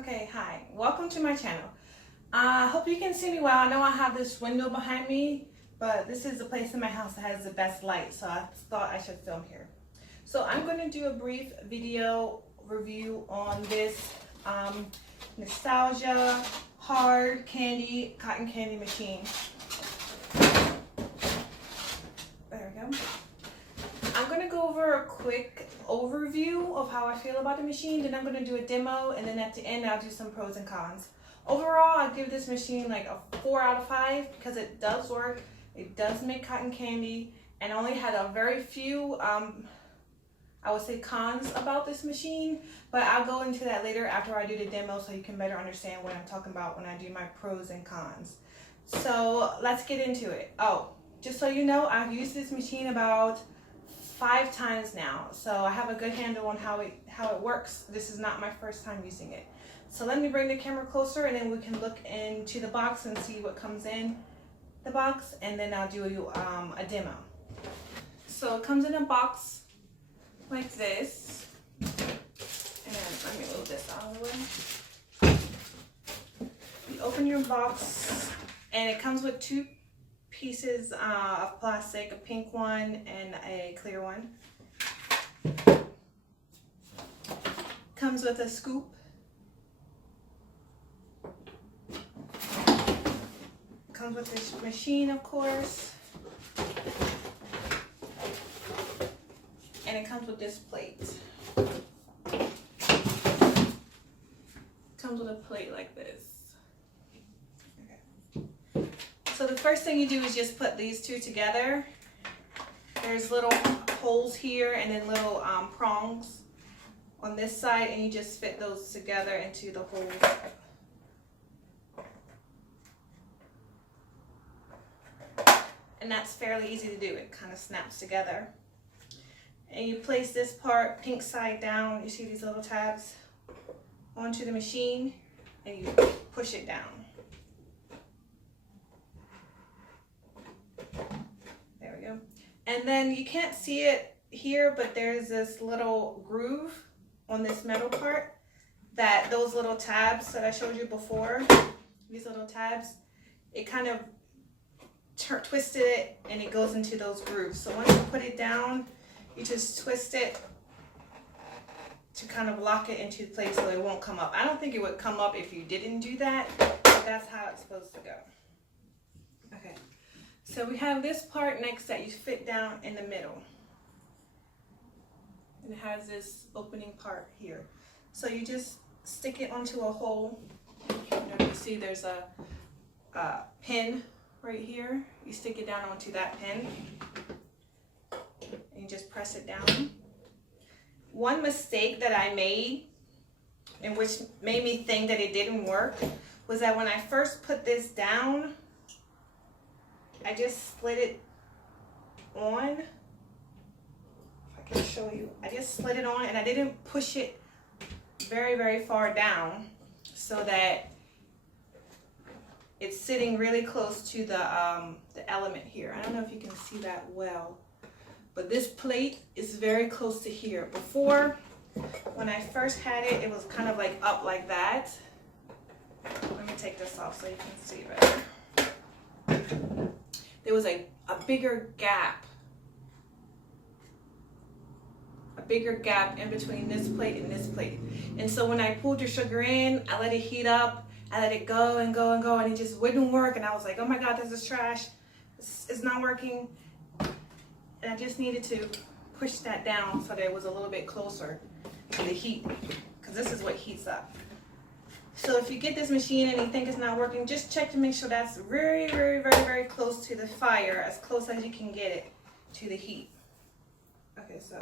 Okay, hi. Welcome to my channel. I hope you can see me well. I know I have this window behind me, but this is the place in my house that has the best light, so I thought I should film here. So I'm going to do a brief video review on this nostalgia hard candy cotton candy machine. There we go. I'm going to go over a quick overview of how I feel about the machine, then I'm going to do a demo, and then at the end I'll do some pros and cons. Overall, I give this machine like a 4 out of 5 because it does work, it does make cotton candy, and only had a very few, I would say, cons about this machine, but I'll go into that later after I do the demo so you can better understand what I'm talking about when I do my pros and cons. So let's get into it. Oh, just so you know, I've used this machine about 5 times now, so I have a good handle on how it works. This is not my first time using it. So let me bring the camera closer and then we can look into the box and see what comes in the box, and then I'll do a demo. So it comes in a box like this, and let me move this out of the way. You open your box and it comes with 2 pieces of plastic, a pink one and a clear one. Comes with a scoop. Comes with this machine, of course. And it comes with this plate. Comes with a plate like this. So the first thing you do is just put these 2 together. There's little holes here and then little prongs on this side, and you just fit those together into the holes. And that's fairly easy to do. It kind of snaps together. And you place this part pink side down. You see these little tabs onto the machine, and you push it down. There we go. And then you can't see it here, but there's this little groove on this metal part, that those little tabs that I showed you before, these little tabs, it kind of twisted it and it goes into those grooves. So once you put it down, you just twist it to kind of lock it into place so it won't come up. I don't think it would come up if you didn't do that, but that's how it's supposed to go. Okay. So we have this part next that you fit down in the middle. And it has this opening part here. So you just stick it onto a hole. You see there's a pin right here. You stick it down onto that pin. And you just press it down. One mistake that I made, and which made me think that it didn't work, was that when I first put this down, I just slid it on. If I can show you, I just slid it on and I didn't push it very, very far down so that it's sitting really close to the element here. I don't know if you can see that well, but this plate is very close to here. Before, when I first had it, it was kind of like up like that. Let me take this off so you can see better. There was a bigger gap in between this plate and this plate. And so when I pulled your sugar in, I let it heat up, I let it go and go and go, and it just wouldn't work. And I was like, oh my God, this is trash. It's not working. And I just needed to push that down so that it was a little bit closer to the heat, because this is what heats up. So if you get this machine and you think it's not working, just check to make sure that's very, very, very, very close to the fire, as close as you can get it to the heat. Okay, so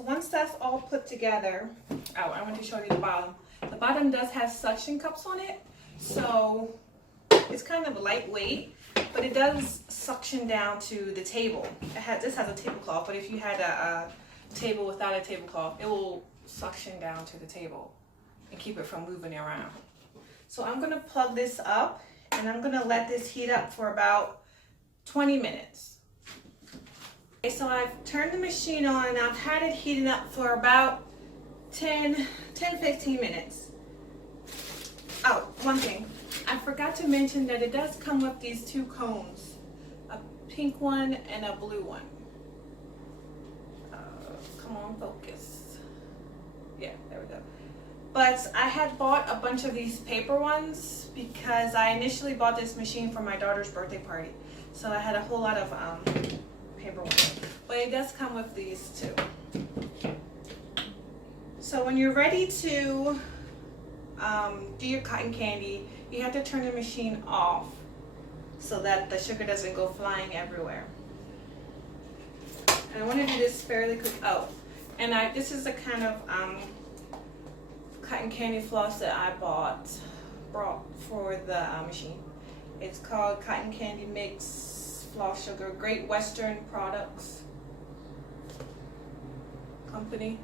once that's all put together, oh, I want to show you the bottom. The bottom does have suction cups on it, so it's kind of lightweight, but it does suction down to the table. This has a tablecloth, but if you had a table without a tablecloth, it will suction down to the table and keep it from moving around. So I'm gonna plug this up and I'm gonna let this heat up for about 20 minutes. Okay, so I've turned the machine on and I've had it heating up for about 10-15 minutes. Oh, one thing. I forgot to mention that it does come with these two cones. A pink one and a blue one. Come on, focus. Yeah, there we go. But I had bought a bunch of these paper ones because I initially bought this machine for my daughter's birthday party. So I had a whole lot of paper ones. But it does come with these too. So when you're ready to do your cotton candy, you have to turn the machine off so that the sugar doesn't go flying everywhere. And I want to do this fairly quick. Oh, and this is the kind of cotton candy floss that I brought for the machine. It's called Cotton Candy Mix Floss Sugar, Great Western Products Company.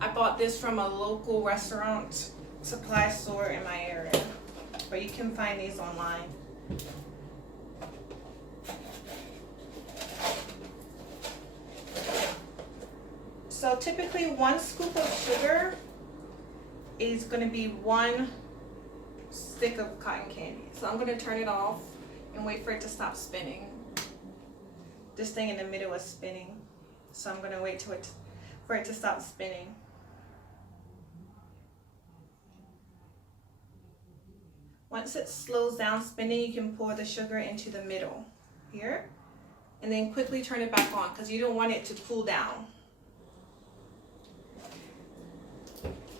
I bought this from a local restaurant supply store in my area, but you can find these online. So typically 1 scoop of sugar is going to be 1 stick of cotton candy. So I'm going to turn it off and wait for it to stop spinning. This thing in the middle is spinning, so I'm going to wait for it to stop spinning. Once it slows down spinning, you can pour the sugar into the middle here and then quickly turn it back on because you don't want it to cool down.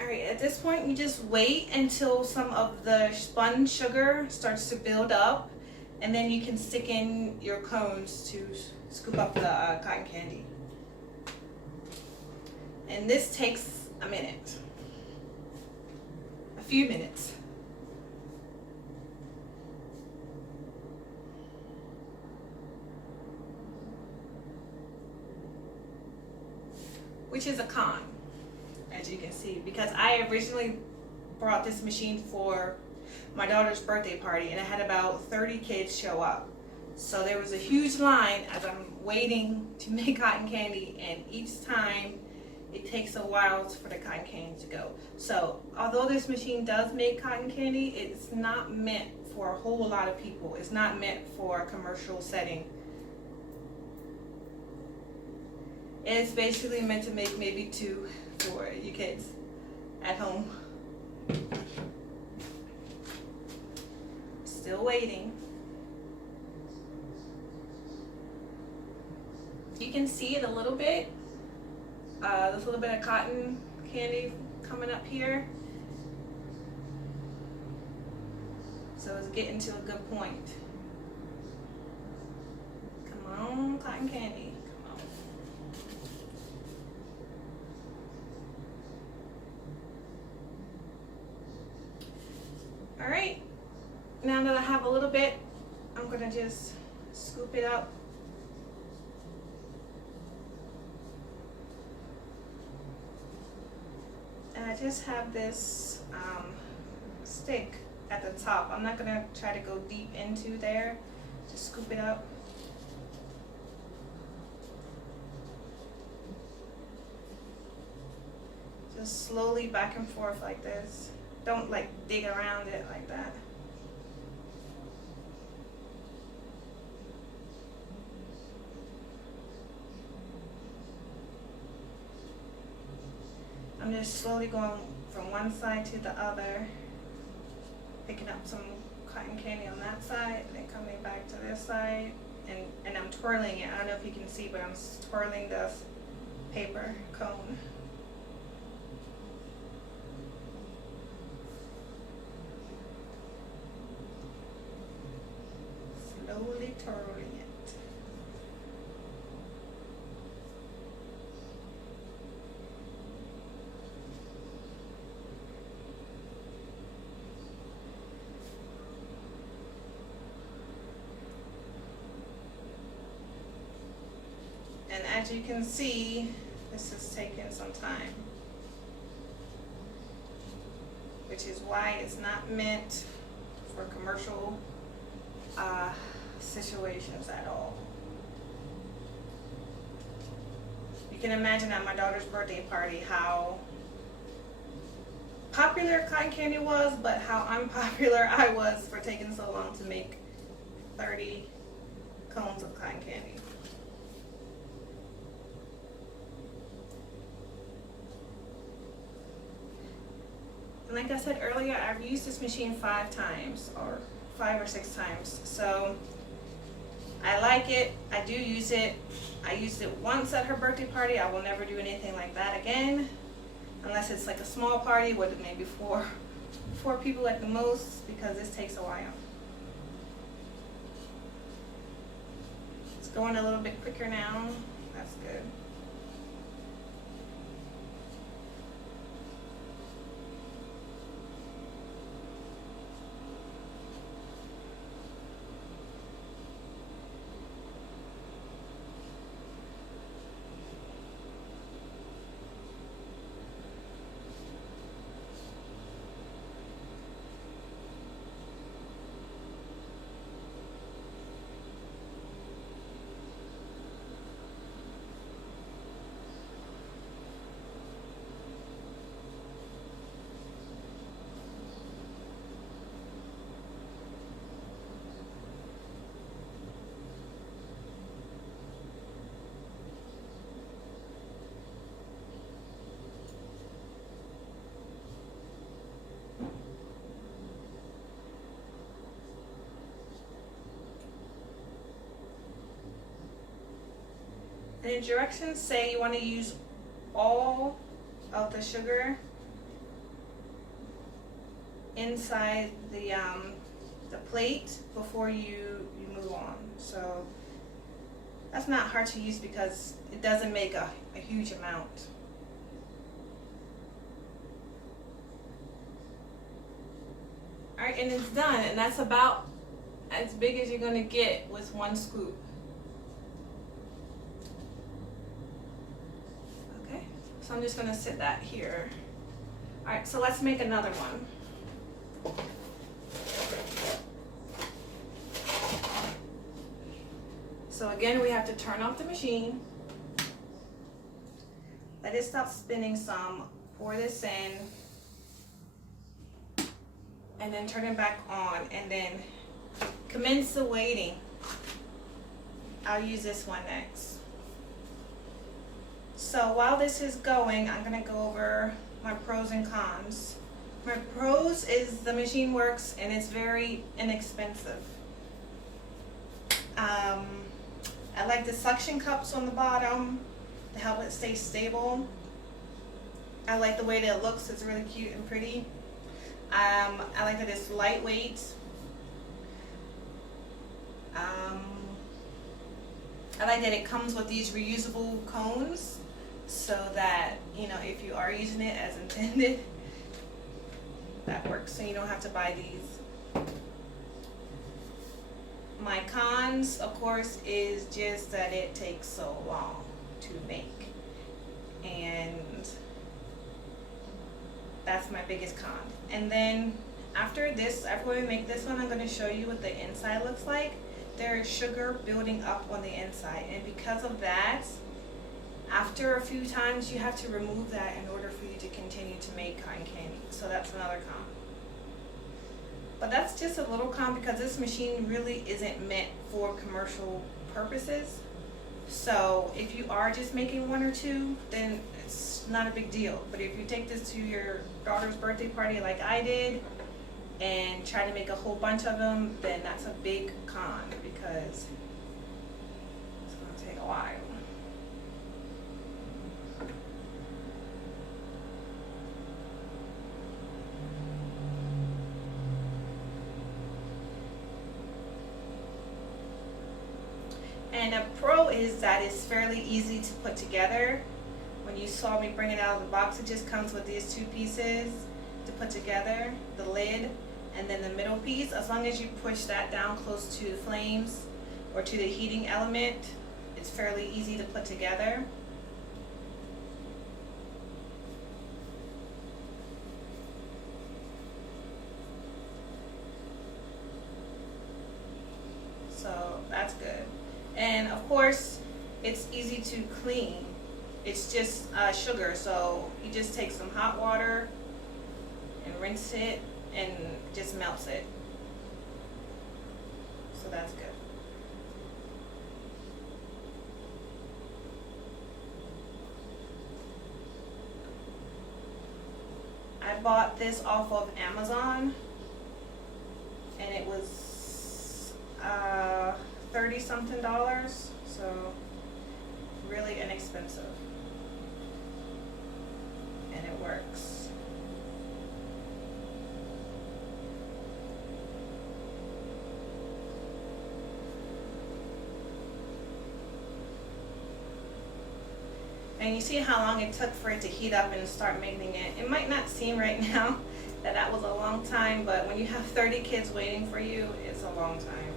Alright, at this point you just wait until some of the spun sugar starts to build up, and then you can stick in your cones to scoop up the cotton candy. And this takes a minute, a few minutes. Which is a con, as you can see, because I originally brought this machine for my daughter's birthday party and I had about 30 kids show up. So there was a huge line as I'm waiting to make cotton candy, and each time it takes a while for the cotton candy to go. So although this machine does make cotton candy, it's not meant for a whole lot of people. It's not meant for a commercial setting. It's basically meant to make maybe 2 for you kids at home. Still waiting. You can see it a little bit. There's a little bit of cotton candy coming up here. So it's getting to a good point. Come on, cotton candy. Alright, now that I have a little bit, I'm going to just scoop it up. And I just have this stick at the top. I'm not going to try to go deep into there, just scoop it up. Just slowly back and forth like this. Don't like dig around it like that. I'm just slowly going from one side to the other, picking up some cotton candy on that side, and then coming back to this side, and I'm twirling it. I don't know if you can see, but I'm twirling the paper cone. Slowly twirling it. And as you can see, this is taking some time, which is why it's not meant for commercial situations at all. You can imagine at my daughter's birthday party how popular cotton candy was, but how unpopular I was for taking so long to make 30 cones of cotton candy. And like I said earlier, I've used this machine 5 times, or 5 or 6 times. So I like it. I do use it. I used it once at her birthday party. I will never do anything like that again, unless it's like a small party with maybe four people at the most, because this takes a while. It's going a little bit quicker now. That's good. And the directions say you want to use all of the sugar inside the plate before you move on. So that's not hard to use because it doesn't make a huge amount. Alright, and it's done, and that's about as big as you're going to get with one scoop. Okay, so I'm just going to sit that here. Alright, so let's make another one. So again, we have to turn off the machine, let it stop spinning some, pour this in, and then turn it back on, and then commence the weighting. I'll use this one next. So while this is going, I'm gonna go over my pros and cons. My pros is the machine works and it's very inexpensive. I like the suction cups on the bottom to help it stay stable. I like the way that it looks, it's really cute and pretty. I like that it's lightweight. I like that it comes with these reusable cones so that, you know, if you are using it as intended, that works, so you don't have to buy these. My cons, of course, is just that it takes so long to make, and that's my biggest con. And then after this, after we make this one, I'm going to show you what the inside looks like. There is sugar building up on the inside, and because of that, after a few times you have to remove that in order for you to continue to make cotton candy. So that's another con. But that's just a little con because this machine really isn't meant for commercial purposes. So if you are just making one or two, then it's not a big deal. But if you take this to your daughter's birthday party like I did and try to make a whole bunch of them, then that's a big con because it's going to take a while. And a pro is that it's fairly easy to put together. When you saw me bring it out of the box, it just comes with these two pieces to put together, the lid and then the middle piece. As long as you push that down close to the flames or to the heating element, it's fairly easy to put together. So that's good. And of course, it's easy to clean. It's just sugar, so you just take some hot water and rinse it and just melts it. So that's good. I bought this off of Amazon and it was $30 something, so really inexpensive, and it works. And you see how long it took for it to heat up and start making it. It might not seem right now that that was a long time, but when you have 30 kids waiting for you, it's a long time.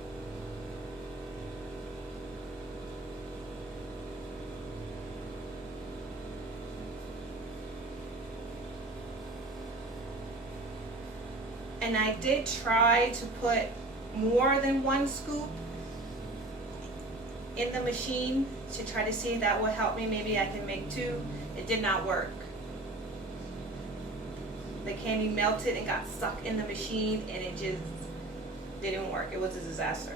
And I did try to put more than 1 scoop in the machine to try to see if that would help me. Maybe I can make 2. It did not work. The candy melted and got stuck in the machine and it just didn't work. It was a disaster.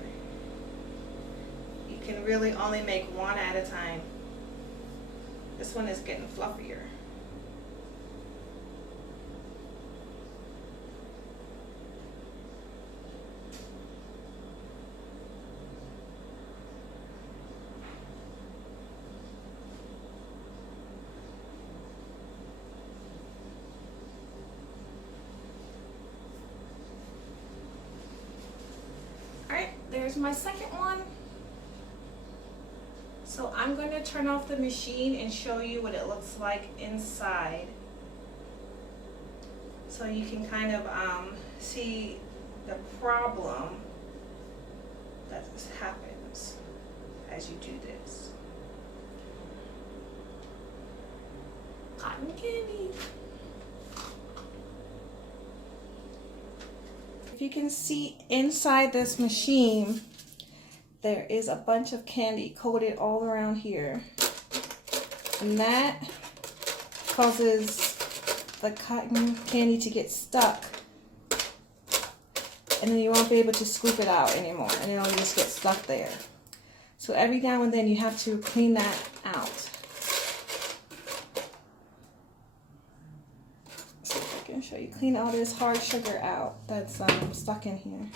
You can really only make 1 at a time. This one is getting fluffier. There's my second one. So I'm going to turn off the machine and show you what it looks like inside, so you can kind of see the problem that happens as you do this. Cotton candy. If you can see inside this machine, there is a bunch of candy coated all around here. And that causes the cotton candy to get stuck. And then you won't be able to scoop it out anymore. And it'll just get stuck there. So every now and then you have to clean that out. Show you, clean all this hard sugar out that's stuck in here.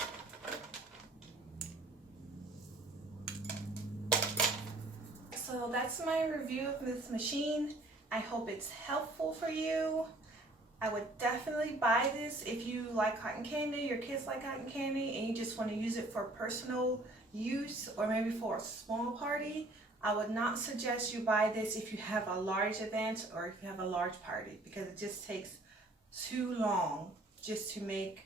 So that's my review of this machine. I hope it's helpful for you. I would definitely buy this if you like cotton candy, your kids like cotton candy, and you just want to use it for personal use or maybe for a small party. I would not suggest you buy this if you have a large event or if you have a large party, because it just takes too long just to make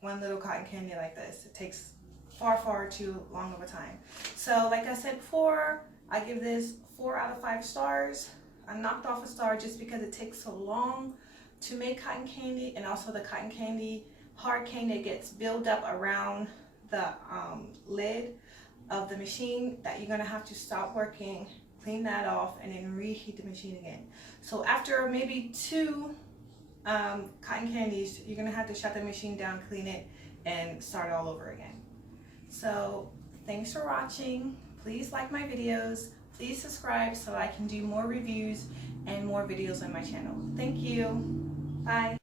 one little cotton candy like this. It takes far too long of a time. So like I said before, I give this 4 out of 5 stars. I knocked off a star just because it takes so long to make cotton candy, and also the cotton candy, hard candy, gets built up around the lid of the machine that you're gonna have to stop working, clean that off, and then reheat the machine again. So after maybe 2 cotton candies, you're gonna have to shut the machine down, clean it, and start all over again. So thanks for watching. Please like my videos. Please subscribe so I can do more reviews and more videos on my channel. Thank you. Bye.